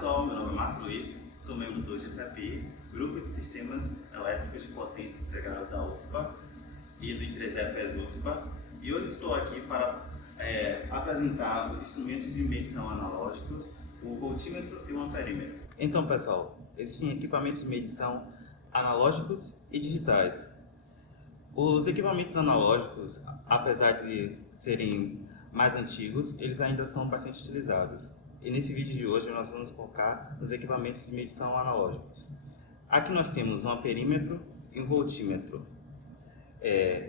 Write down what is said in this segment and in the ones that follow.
pessoal, meu nome é Márcio Luiz, sou membro do GCAPI, Grupo de Sistemas Elétricos de Potência Integrada da UFBA e do I3E UFBA, e hoje estou aqui para apresentar os instrumentos de medição analógicos, o voltímetro e o amperímetro. Então pessoal, existem equipamentos de medição analógicos e digitais. Os equipamentos analógicos, apesar de serem mais antigos, eles ainda são bastante utilizados. E nesse vídeo de hoje nós vamos focar nos equipamentos de medição analógicos. Aqui nós temos um amperímetro e um voltímetro.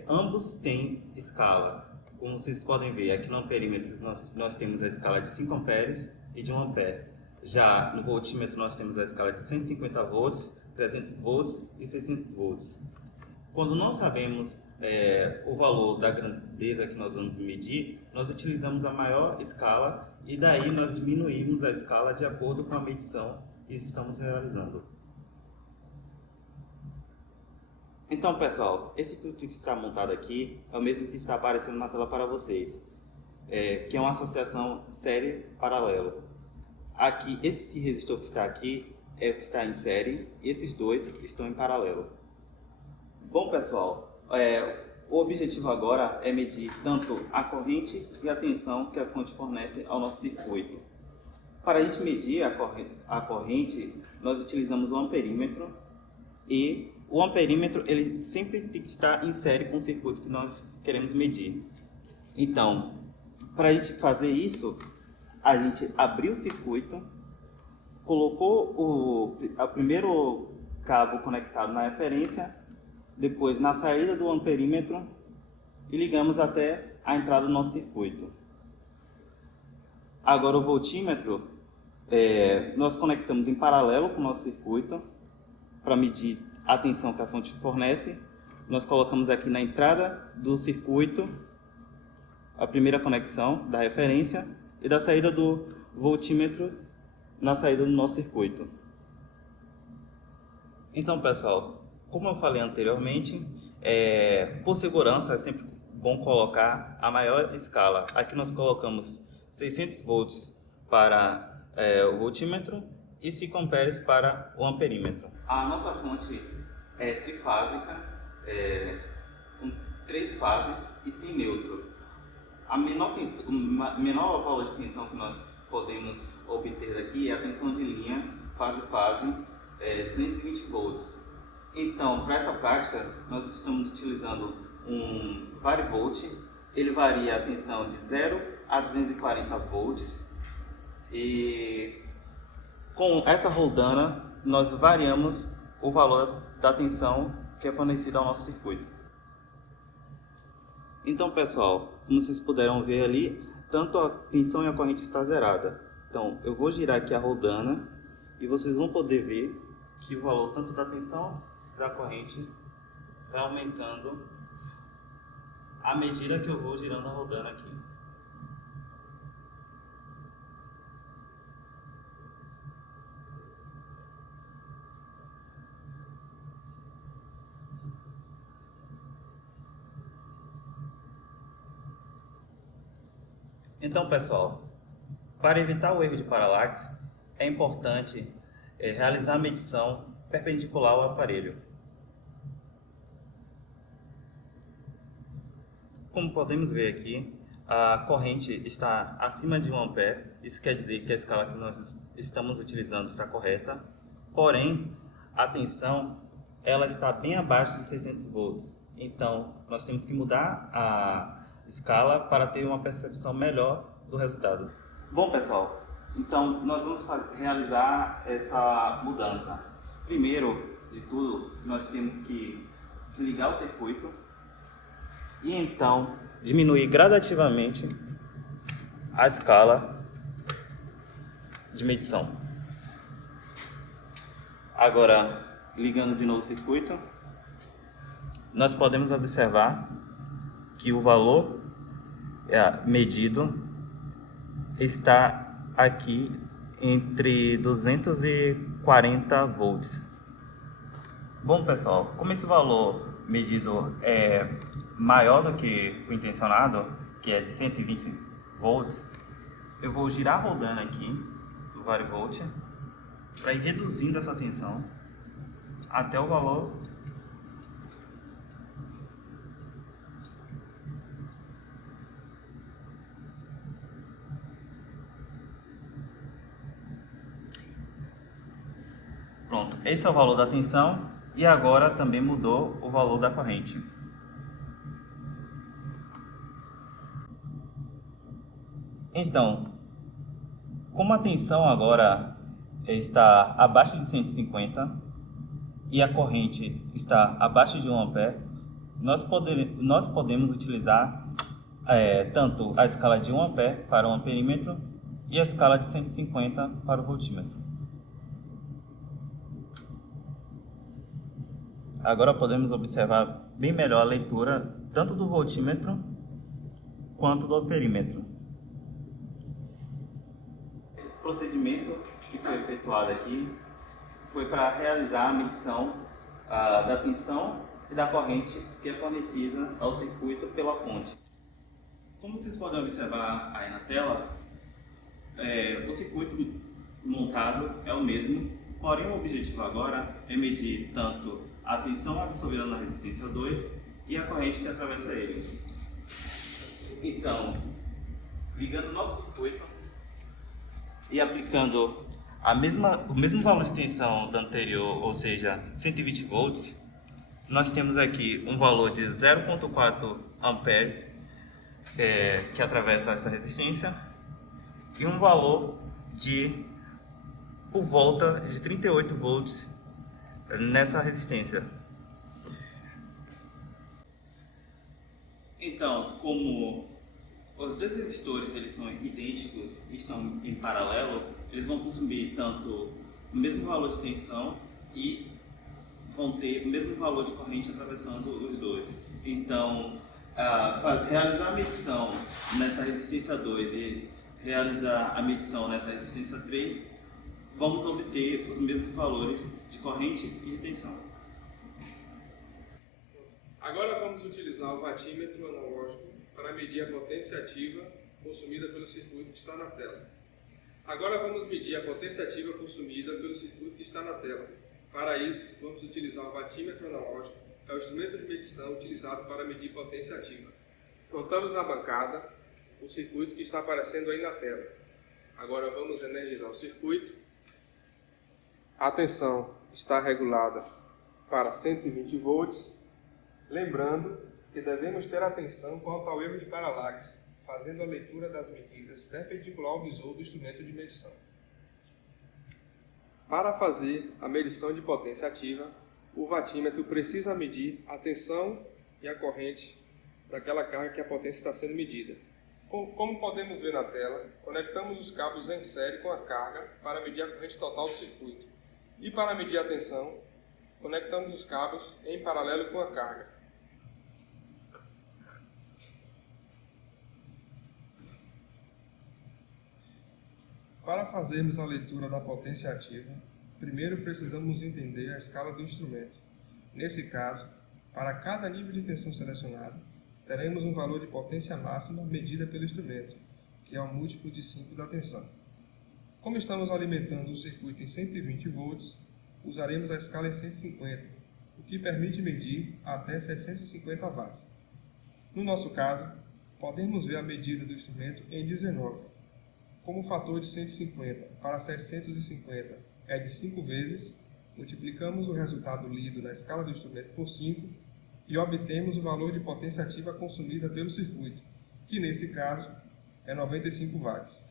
Ambos têm escala. Como vocês podem ver, aqui no amperímetro nós temos a escala de 5 amperes e de 1 ampere. Já no voltímetro nós temos a escala de 150 volts, 300 volts e 600 volts. Quando não sabemos o valor da grandeza que nós vamos medir, nós utilizamos a maior escala e daí nós diminuímos a escala de acordo com a medição que estamos realizando. Então pessoal, esse circuito que está montado aqui é o mesmo que está aparecendo na tela para vocês, que é uma associação série paralelo. Aqui, esse resistor que está aqui é o que está em série, e esses dois estão em paralelo. Bom pessoal, o objetivo agora é medir tanto a corrente e a tensão que a fonte fornece ao nosso circuito. Para a gente medir a corrente, nós utilizamos o amperímetro, e o amperímetro ele sempre tem que estar em série com o circuito que nós queremos medir. Então, para a gente fazer isso, a gente abriu o circuito, colocou o primeiro cabo conectado na referência, depois na saída do amperímetro e ligamos até a entrada do nosso circuito. Agora o voltímetro, nós conectamos em paralelo com o nosso circuito para medir a tensão que a fonte fornece. Nós colocamos aqui na entrada do circuito a primeira conexão da referência e da saída do voltímetro na saída do nosso circuito. Então pessoal, como eu falei anteriormente, por segurança é sempre bom colocar a maior escala. Aqui nós colocamos 600 volts para o voltímetro e 5 amperes para o amperímetro. A nossa fonte é trifásica, com 3 fases e sem neutro. O menor valor de tensão que nós podemos obter daqui é a tensão de linha fase-fase, 220 volts. Então, para essa prática, nós estamos utilizando um varivolt. Ele varia a tensão de 0 a 240 volts. E com essa roldana, nós variamos o valor da tensão que é fornecida ao nosso circuito. Então, pessoal, como vocês puderam ver ali, tanto a tensão e a corrente está zerada. Então, eu vou girar aqui a roldana e vocês vão poder ver que o valor tanto da tensão da corrente vai aumentando à medida que eu vou girando a roldana aqui. Então pessoal, para evitar o erro de paralaxe, é importante realizar a medição perpendicular ao aparelho. Como podemos ver aqui, a corrente está acima de 1 ampere, isso quer dizer que a escala que nós estamos utilizando está correta, porém a tensão ela está bem abaixo de 600 volts, então nós temos que mudar a escala para ter uma percepção melhor do resultado. Bom pessoal, então nós vamos realizar essa mudança. Primeiro de tudo, nós temos que desligar o circuito e então diminuir gradativamente a escala de medição. Agora, ligando de novo o circuito, nós podemos observar que o valor medido está aqui entre 240 volts. Bom pessoal, como esse valor medido é maior do que o intencionado, que é de 120 volts, eu vou girar a roldana aqui do varivolt para ir reduzindo essa tensão até o valor pronto. Esse é o valor da tensão e agora também mudou o valor da corrente. Então, como a tensão agora está abaixo de 150 e a corrente está abaixo de 1 ampere, nós podemos utilizar tanto a escala de 1 ampere para o amperímetro e a escala de 150 para o voltímetro. Agora podemos observar bem melhor a leitura tanto do voltímetro quanto do amperímetro. O procedimento que foi efetuado aqui foi para realizar a medição da tensão e da corrente que é fornecida ao circuito pela fonte. Como vocês podem observar aí na tela, o circuito montado é o mesmo, porém o objetivo agora é medir tanto a tensão absorvida na resistência 2 e a corrente que atravessa ele. Então, ligando o nosso circuito e aplicando o mesmo valor de tensão do anterior, ou seja, 120 volts, nós temos aqui um valor de 0,4 amperes que atravessa essa resistência e um valor de por volta de 38 volts nessa resistência. Então, como os dois resistores eles são idênticos e estão em paralelo, eles vão consumir tanto o mesmo valor de tensão e vão ter o mesmo valor de corrente atravessando os dois. Então, realizar a medição nessa resistência 2 e realizar a medição nessa resistência 3, vamos obter os mesmos valores de corrente e de tensão. Agora vamos utilizar o watímetro analógico para medir a potência ativa consumida pelo circuito que está na tela. Agora vamos medir a potência ativa consumida pelo circuito que está na tela. Para isso, vamos utilizar o watímetro analógico, que é o instrumento de medição utilizado para medir potência ativa. Cortamos na bancada o circuito que está aparecendo aí na tela. Agora vamos energizar o circuito. A tensão está regulada para 120 volts. Lembrando que devemos ter atenção quanto ao erro de paralaxe, fazendo a leitura das medidas perpendicular ao visor do instrumento de medição. Para fazer a medição de potência ativa, o watímetro precisa medir a tensão e a corrente daquela carga que a potência está sendo medida. Como podemos ver na tela, conectamos os cabos em série com a carga para medir a corrente total do circuito. E para medir a tensão, conectamos os cabos em paralelo com a carga. Para fazermos a leitura da potência ativa, primeiro precisamos entender a escala do instrumento. Nesse caso, para cada nível de tensão selecionado, teremos um valor de potência máxima medida pelo instrumento, que é o múltiplo de 5 da tensão. Como estamos alimentando o circuito em 120 volts, usaremos a escala em 150, o que permite medir até 750 watts. No nosso caso, podemos ver a medida do instrumento em 19. Como o fator de 150 para 750 é de 5 vezes, multiplicamos o resultado lido na escala do instrumento por 5 e obtemos o valor de potência ativa consumida pelo circuito, que nesse caso é 95 watts.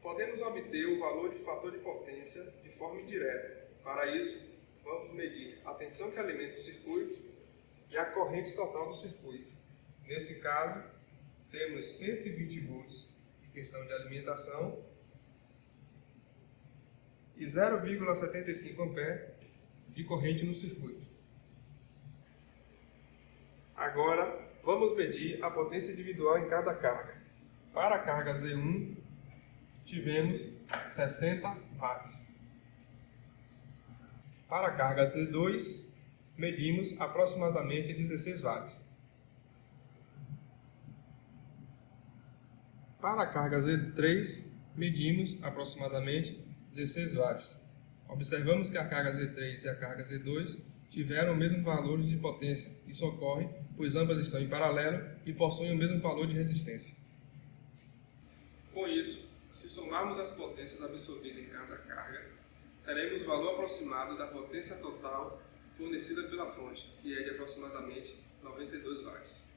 Podemos obter o valor de fator de potência de forma indireta. Para isso, vamos medir a tensão que alimenta o circuito e a corrente total do circuito. Nesse caso, temos 120 volts de tensão de alimentação e 0,75 ampere de corrente no circuito. Agora, vamos medir a potência individual em cada carga. Para a carga Z1, tivemos 60 watts. Para a carga Z2, medimos aproximadamente 16 watts. Para a carga Z3, medimos aproximadamente 16 watts. Observamos que a carga Z3 e a carga Z2 tiveram o mesmo valor de potência. Isso ocorre pois ambas estão em paralelo e possuem o mesmo valor de resistência. Com isso, se somarmos as potências absorvidas em cada carga, teremos o valor aproximado da potência total fornecida pela fonte, que é de aproximadamente 92 watts.